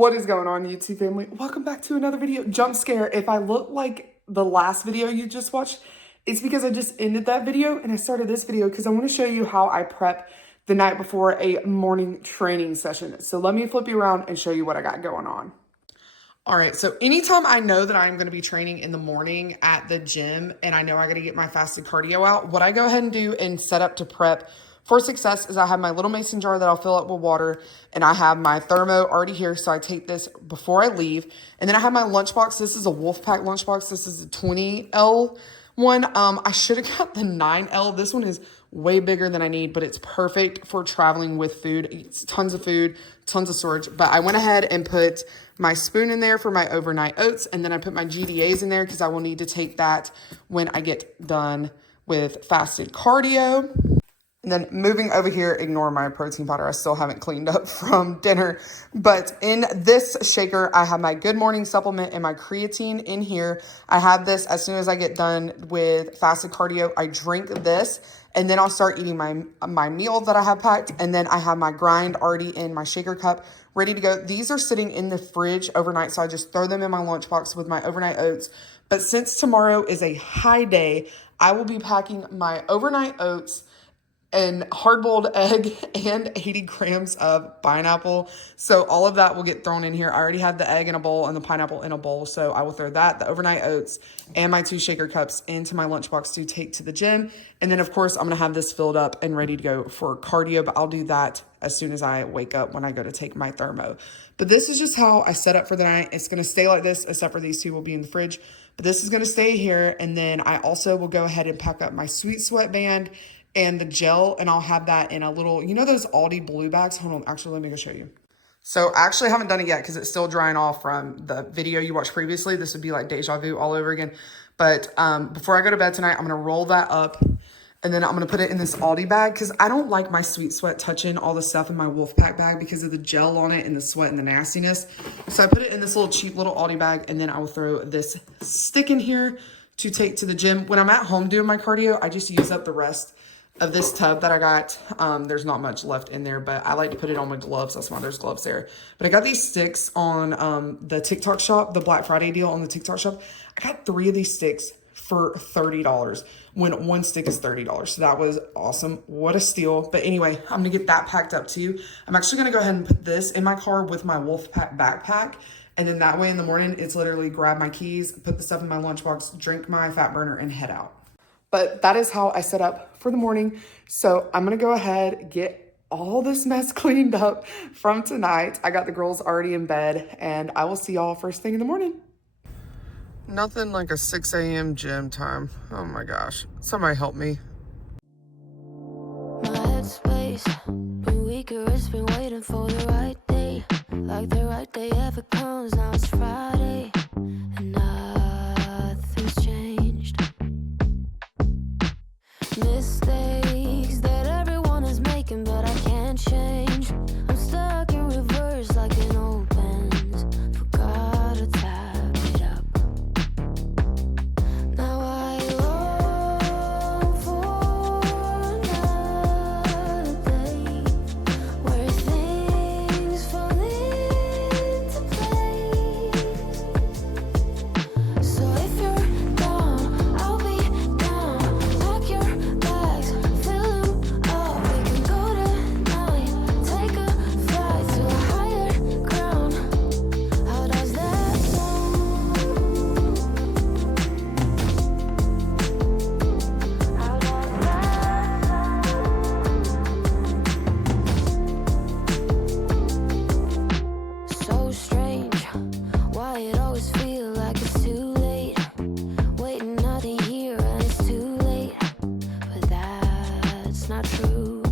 What is going on, YouTube family? Welcome back to another video. Jump scare. If I look like the last video you just watched, it's because I just ended that video and I started this video because I want to show you how I prep the night before a morning training session. So let me flip you around and show you what I got going on. All right, so anytime I know that I'm going to be training in the morning at the gym and I know I got to get my fasted cardio out, what I go ahead and do and set up to prep for success is I have my little mason jar that I'll fill up with water, and I have my thermo already here, so I take this before I leave. And then I have my lunchbox. This is a Wolfpack lunchbox. This is a 20L one. I should have got the 9L. This one is way bigger than I need, but it's perfect for traveling with food. It's tons of food, tons of storage. But I went ahead and put my spoon in there for my overnight oats, and then I put my GDAs in there because I will need to take that when I get done with fasted cardio. And then moving over here, ignore my protein powder. I still haven't cleaned up from dinner. But in this shaker, I have my Good Morning supplement and my creatine in here. I have this as soon as I get done with fasted cardio. I drink this, and then I'll start eating my meal that I have packed. And then I have my grind already in my shaker cup, ready to go. These are sitting in the fridge overnight, so I just throw them in my lunchbox with my overnight oats. But since tomorrow is a high day, I will be packing my overnight oats and hard-boiled egg and 80 grams of pineapple. So all of that will get thrown in here. I already have the egg in a bowl and the pineapple in a bowl. So I will throw that, the overnight oats, and my 2 shaker cups into my lunchbox to take to the gym. And then, of course, I'm going to have this filled up and ready to go for cardio. But I'll do that as soon as I wake up when I go to take my thermo. But this is just how I set up for the night. It's going to stay like this, except for these two will be in the fridge. But this is going to stay here. And then I also will go ahead and pack up my Sweet Sweat band and the gel, and I'll have that in a little, you know those Aldi blue bags? Hold on, actually, let me go show you. So I actually haven't done it yet because it's still drying off from the video you watched previously. This would be like deja vu all over again. But before I go to bed tonight, I'm going to roll that up, and then I'm going to put it in this Aldi bag because I don't like my Sweet Sweat touching all the stuff in my Wolfpack bag because of the gel on it and the sweat and the nastiness. So I put it in this little cheap little Aldi bag, and then I will throw this stick in here to take to the gym. When I'm at home doing my cardio, I just use up the rest of this tub that I got. There's not much left in there, but I like to put it on my gloves. That's why there's gloves there. But I got these sticks on the TikTok shop, the Black Friday deal on the TikTok shop. I got 3 of these sticks for $30 when one stick is $30. So that was awesome. What a steal. But anyway, I'm gonna get that packed up too. I'm actually gonna go ahead and put this in my car with my Wolfpack backpack. And then that way in the morning, it's literally grab my keys, put the stuff in my lunchbox, drink my fat burner, and head out. But that is how I set up for the morning. So I'm going to go ahead, get all this mess cleaned up from tonight. I got the girls already in bed, and I will see y'all first thing in the morning. Nothing like a 6 a.m. gym time. Oh my gosh. Somebody help me. My headspace been weaker, it's been waiting for the right day. Like the right day ever comes, now it's Friday. And nothing's changed. Mistakes that everyone is making, but I can't change. I'm stuck in reverse like an old Benz. Forgot to tap it up. Now I long for another day where things fall into place. So if you're down, I'll be down. Pack your bags, fill them up. We can go tonight, take a flight to a higher ground. How does that sound? How does that sound? So strange, why it always feel like it's too late. Waiting nothing here and it's too late. But that's not true.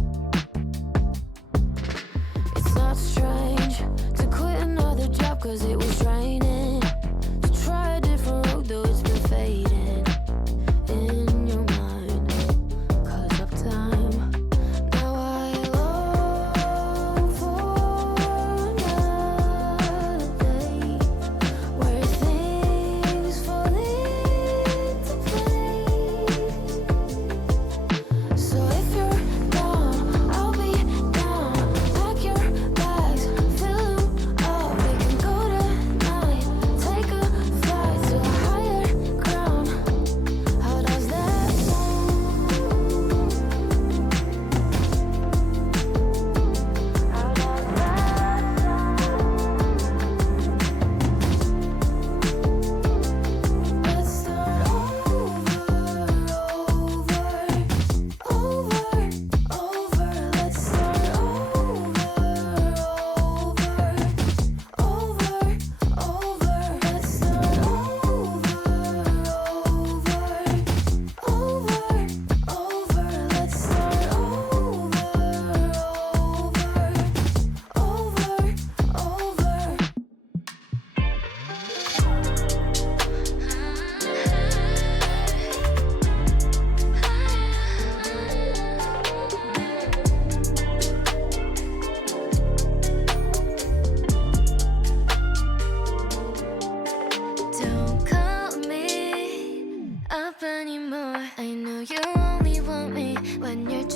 It's not strange to quit another job cause it was draining. To try a different road though it's been fading in your mind cause of time. Now I long for another day where things fall into place. So if you're down,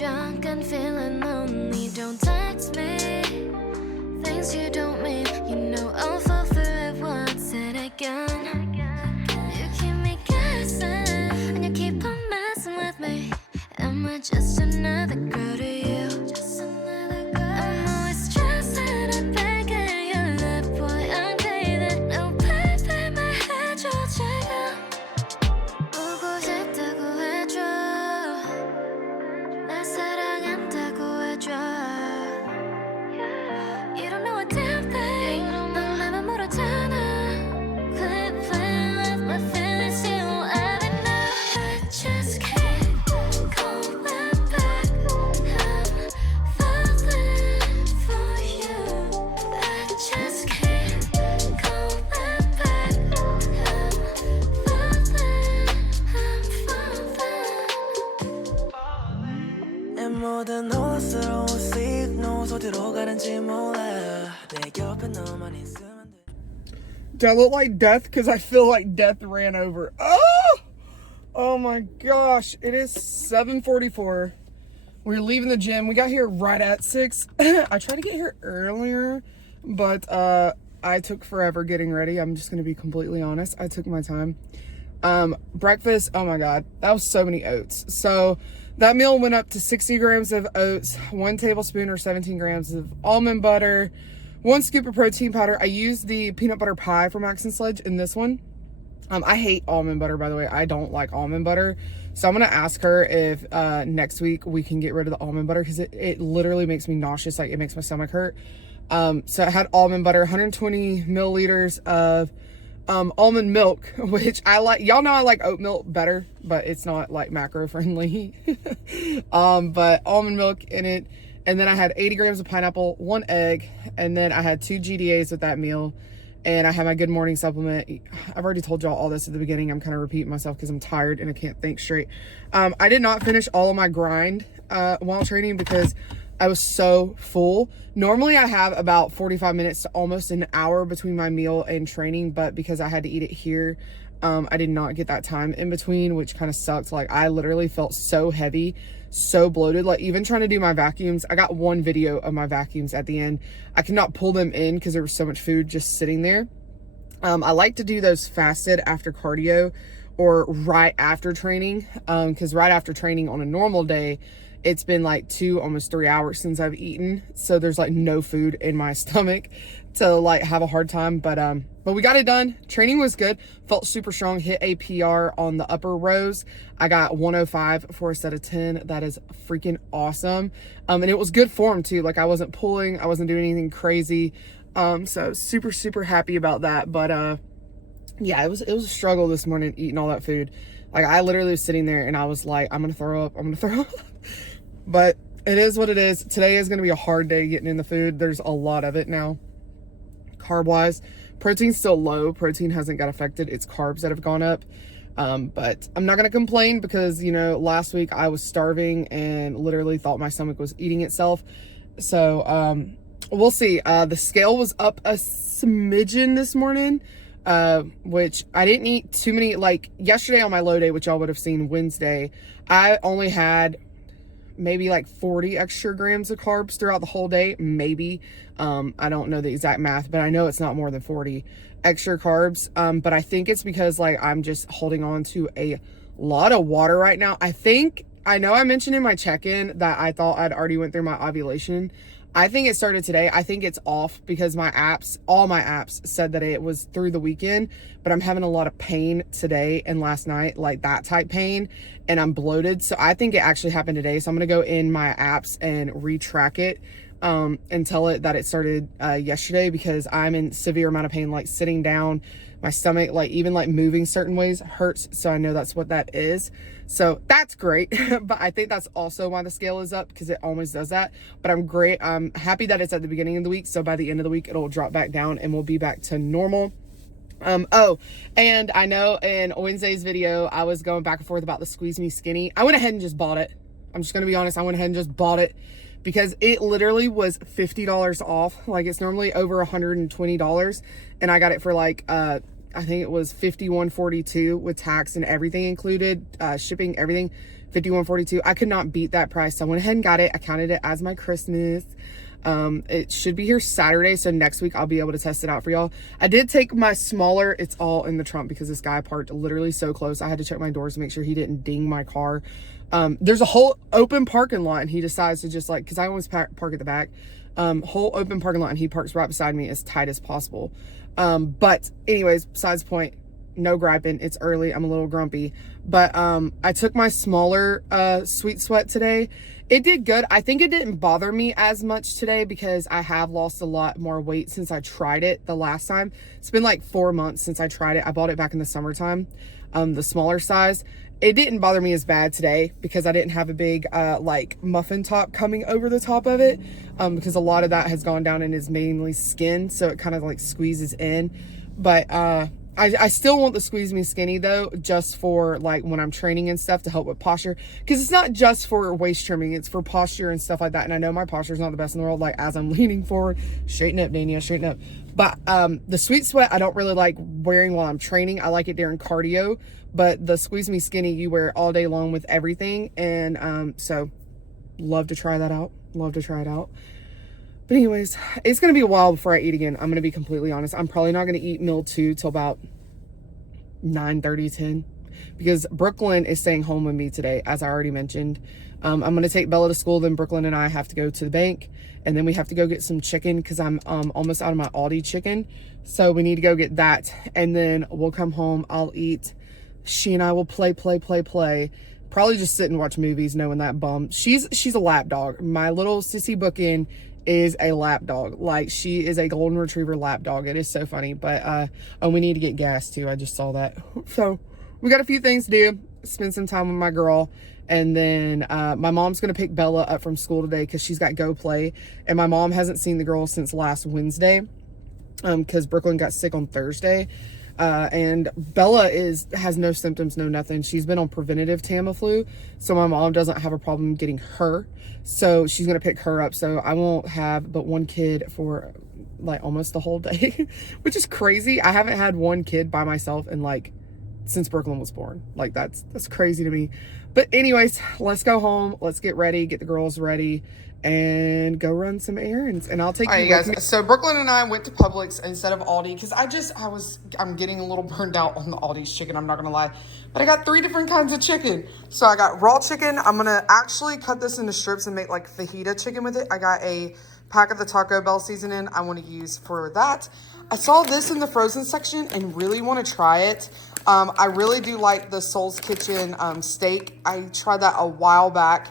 drunk and feeling lonely. Don't text me things you don't mean. You know I'll fall for it once and again. You keep me guessing and you keep on messing with me. Am I just another girl to you? I'm always stressing and begging your love, boy, I'm craving. No baby, my head 좀 지금 보고 싶다고 해줘. 날 사랑한다고 해줘. You don't know a damn thing. 넌 나만 모르잖아. Quit playing with my feelings, you won't ever know. I just can't go back. I'm falling for you. I just can't go back. I'm falling. 내 모든 호스로 옷이 어디로 가는지 몰라. 내 옆에 너만 있으면 돼. Do I look like death? Because I feel like death ran over. Oh! Oh my gosh. It is 7:44. We're leaving the gym. We got here right at 6. I tried to get here earlier, but I took forever getting ready. I'm just going to be completely honest. I took my time. Breakfast, oh my God. That was so many oats. So that meal went up to 60 grams of oats, 1 tablespoon or 17 grams of almond butter, 1 scoop of protein powder. I used the peanut butter pie from Max and Sledge in this one. I hate almond butter, by the way. I don't like almond butter. So I'm going to ask her if next week we can get rid of the almond butter because it literally makes me nauseous. Like, it makes my stomach hurt. So I had almond butter, 120 milliliters of almond milk, which I like. Y'all know I like oat milk better, but it's not like macro friendly. But almond milk in it. And then I had 80 grams of pineapple, 1 egg, and then I had 2 GDAs with that meal. And I had my good morning supplement. I've already told y'all all this at the beginning. I'm kind of repeating myself because I'm tired and I can't think straight. I did not finish all of my grind while training because I was so full. Normally I have about 45 minutes to almost an hour between my meal and training, but because I had to eat it here, I did not get that time in between, which kind of sucked. Like, I literally felt so heavy, so bloated. Like, even trying to do my vacuums, I got 1 video of my vacuums at the end. I could not pull them in because there was so much food just sitting there. I like to do those fasted after cardio or right after training, because right after training on a normal day, it's been like 2, almost 3 hours since I've eaten. So there's like no food in my stomach to like have a hard time. But we got it done. Training was good. Felt super strong. Hit a PR on the upper rows. I got 105 for a set of 10. That is freaking awesome. And it was good form too. Like, I wasn't pulling. I wasn't doing anything crazy. So super, super happy about that. But yeah, it was a struggle this morning eating all that food. Like, I literally was sitting there and I was like, I'm going to throw up. I'm going to throw up. But it is what it is. Today is going to be a hard day getting in the food. There's a lot of it now. Carb wise, protein's still low. Protein hasn't got affected. It's carbs that have gone up. But I'm not going to complain because, you know, last week I was starving and literally thought my stomach was eating itself. So, we'll see. The scale was up a smidgen this morning, which I didn't eat too many. Like, yesterday on my low day, which y'all would have seen Wednesday, I only had maybe like 40 extra grams of carbs throughout the whole day. Maybe. I don't know the exact math, but I know it's not more than 40 extra carbs. But I think it's because like I'm just holding on to a lot of water right now. I know I mentioned in my check-in that I thought I'd already went through my ovulation. I think it started today. I think it's off because all my apps said that it was through the weekend, but I'm having a lot of pain today and last night, like that type pain, and I'm bloated. So I think it actually happened today. So I'm going to go in my apps and retrack it, and tell it that it started yesterday because I'm in severe amount of pain, like sitting down, my stomach, like even like moving certain ways hurts. So I know that's what that is. So that's great. But I think that's also why the scale is up, because it always does that. But I'm great. I'm happy that it's at the beginning of the week. So by the end of the week, it'll drop back down and we'll be back to normal. Oh, and I know in Wednesday's video, I was going back and forth about the Squeeze Me Skinny. I went ahead and just bought it. I'm just going to be honest. I went ahead and just bought it because it literally was $50 off. Like, it's normally over $120. And I got it for like, I think it was $51.42 with tax and everything included, shipping, everything, 51.42. I could not beat that price, so I went ahead and got it. I counted it as my Christmas. It should be here Saturday, so next week I'll be able to test it out for y'all. I did take my smaller, it's all in the trunk because this guy parked literally so close. I had to check my doors to make sure he didn't ding my car. There's a whole open parking lot, and he decides to just like, because I always park at the back, whole open parking lot, and he parks right beside me as tight as possible. But anyways, besides the point, no griping. It's early. I'm a little grumpy, but I took my smaller Sweet Sweat today. It did good. I think it didn't bother me as much today because I have lost a lot more weight since I tried it the last time. It's been like 4 months since I tried it. I bought it back in the summertime, the smaller size. It didn't bother me as bad today because I didn't have a big like muffin top coming over the top of it, because a lot of that has gone down and is mainly skin, so it kind of like squeezes in. But I still want the Squeeze Me Skinny though, just for like when I'm training and stuff to help with posture, because it's not just for waist trimming, it's for posture and stuff like that. And I know my posture is not the best in the world, like as I'm leaning forward. Straighten up, Dania, straighten up. But the Sweet Sweat I don't really like wearing while I'm training. I like it during cardio, but the Squeeze Me Skinny you wear all day long with everything. And so love to try that out. Love to try it out. But anyways, it's going to be a while before I eat again. I'm going to be completely honest. I'm probably not going to eat meal 2 till about 9:30, 10, because Brooklyn is staying home with me today, as I already mentioned. I'm going to take Bella to school, then Brooklyn and I have to go to the bank, and then we have to go get some chicken because I'm almost out of my Aldi chicken. So we need to go get that, and then we'll come home. I'll eat. She and I will play. Probably just sit and watch movies knowing that bum. She's a lap dog. My little sissy bookin is a lap dog. Like, she is a golden retriever lap dog. It is so funny. But oh, we need to get gas too. I just saw that. So we got a few things to do. Spend some time with my girl, and then my mom's gonna pick Bella up from school today because she's got Go Play, and my mom hasn't seen the girl since last Wednesday because Brooklyn got sick on Thursday. And Bella has no symptoms, no nothing. She's been on preventative Tamiflu, so my mom doesn't have a problem getting her. So she's gonna pick her up. So I won't have but one kid for like almost the whole day, which is crazy. I haven't had one kid by myself in like since Brooklyn was born. Like that's crazy to me. But anyways, let's go home. Let's get ready, get the girls ready, and go run some errands, and I'll take you guys. So Brooklyn and I went to Publix instead of Aldi because I'm getting a little burned out on the Aldi's chicken, I'm not gonna lie. But I got 3 different kinds of chicken. So I got raw chicken. I'm gonna actually cut this into strips and make like fajita chicken with it. I got a pack of the Taco Bell seasoning I want to use for that. I saw this in the frozen section and really want to try it. I really do like the Soul's Kitchen steak. I tried that a while back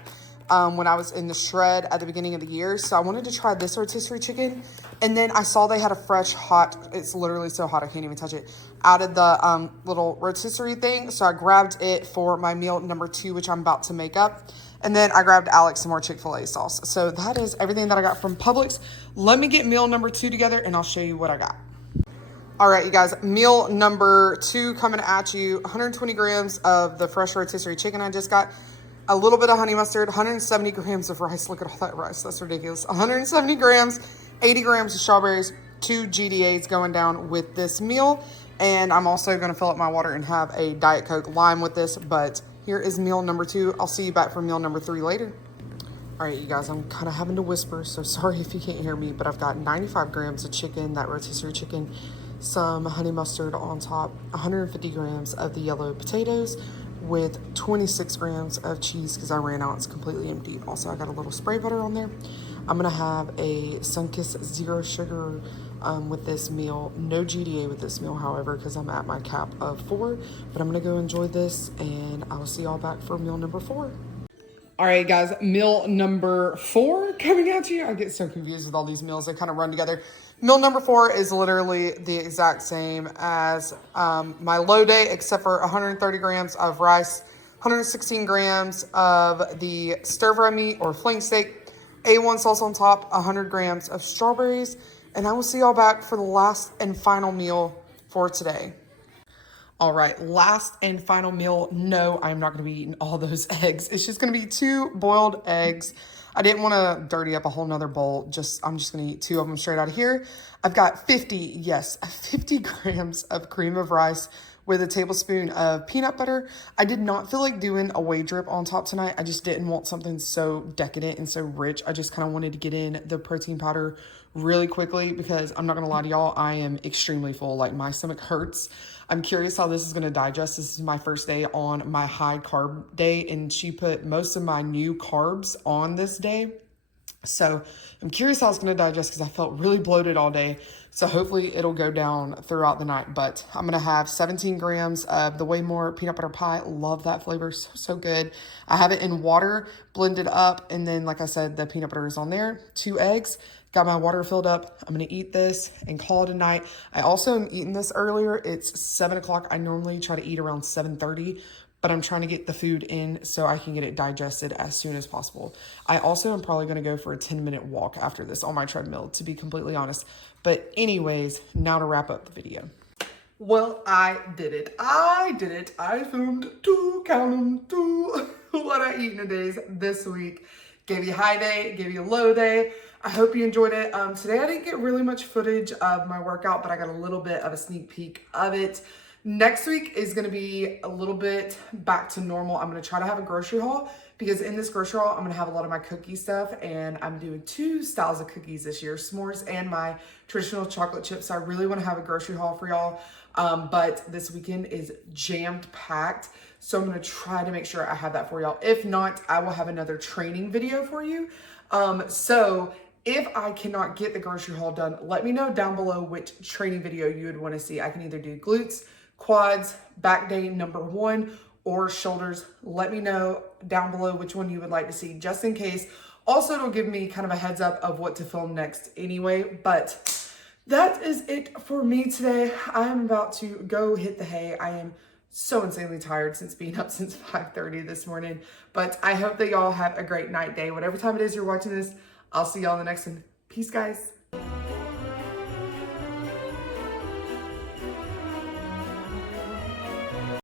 when I was in the shred at the beginning of the year. So I wanted to try this rotisserie chicken. And then I saw they had a fresh hot, it's literally so hot I can't even touch it, out of the little rotisserie thing. So I grabbed it for my meal number 2, which I'm about to make up. And then I grabbed Alex some more Chick-fil-A sauce. So that is everything that I got from Publix. Let me get meal number 2 together and I'll show you what I got. All right, you guys, meal number 2 coming at you. 120 grams of the fresh rotisserie chicken I just got. A little bit of honey mustard, 170 grams of rice. Look at all that rice. That's ridiculous. 170 grams, 80 grams of strawberries, 2 GDAs going down with this meal. And I'm also going to fill up my water and have a Diet Coke lime with this. But here is meal number 2. I'll see you back for meal number 3 later. All right, you guys, I'm kind of having to whisper, so sorry if you can't hear me. But I've got 95 grams of chicken, that rotisserie chicken, some honey mustard on top, 150 grams of the yellow potatoes, with 26 grams of cheese because I ran out. It's completely empty. Also, I got a little spray butter on there. I'm gonna have a Sunkist zero sugar with this meal. No GDA with this meal, however, because I'm at my cap of 4. But I'm gonna go enjoy this, and I will see y'all back for meal number 4. All right, guys, meal number 4 coming at you. I get so confused with all these meals. They kind of run together. Meal number 4 is literally the exact same as my low day, except for 130 grams of rice, 116 grams of the stir-fry meat or flank steak, A1 sauce on top, 100 grams of strawberries, and I will see y'all back for the last and final meal for today. All right, last and final meal. No, I'm not gonna be eating all those eggs. It's just gonna be 2 boiled eggs. I didn't want to dirty up a whole nother bowl. I'm just going to eat 2 of them straight out of here. I've got 50 grams of cream of rice with a tablespoon of peanut butter. I did not feel like doing a whey drip on top tonight. I just didn't want something so decadent and so rich. I just kind of wanted to get in the protein powder really quickly because I'm not gonna lie to y'all, I am extremely full. Like my stomach hurts. I'm curious how this is gonna digest. This is my first day on my high carb day, and she put most of my new carbs on this day. So I'm curious how it's going to digest because I felt really bloated all day. So hopefully it'll go down throughout the night. But I'm going to have 17 grams of the Way More peanut butter pie. Love that flavor. So good. I have it in water, blended up. And then, like I said, the peanut butter is on there. 2 eggs. Got my water filled up. I'm going to eat this and call it a night. I also am eating this earlier. It's 7 o'clock. I normally try to eat around 7:30. But I'm trying to get the food in so I can get it digested as soon as possible. I also am probably gonna go for a 10-minute walk after this on my treadmill, to be completely honest. But anyways, now to wrap up the video. Well, I did it. I filmed 2, count 'em, 2 what I eat in a days this week. Gave you a high day, gave you a low day. I hope you enjoyed it. Today I didn't get really much footage of my workout, but I got a little bit of a sneak peek of it. Next week is going to be a little bit back to normal. I'm going to try to have a grocery haul because in this grocery haul, I'm going to have a lot of my cookie stuff, and I'm doing 2 styles of cookies this year, s'mores and my traditional chocolate chips. So I really want to have a grocery haul for y'all. But this weekend is jammed packed. So I'm going to try to make sure I have that for y'all. If not, I will have another training video for you. So if I cannot get the grocery haul done, let me know down below which training video you would want to see. I can either do glutes, quads, back day number 1, or shoulders. Let me know down below which one you would like to see, just in case. Also, it'll give me kind of a heads up of what to film next anyway. But that is it for me today. I am about to go hit the hay. I am so insanely tired since being up since 5:30 this morning. But I hope that y'all have a great night, day, whatever time it is you're watching this. I'll see y'all in the next one. Peace, guys.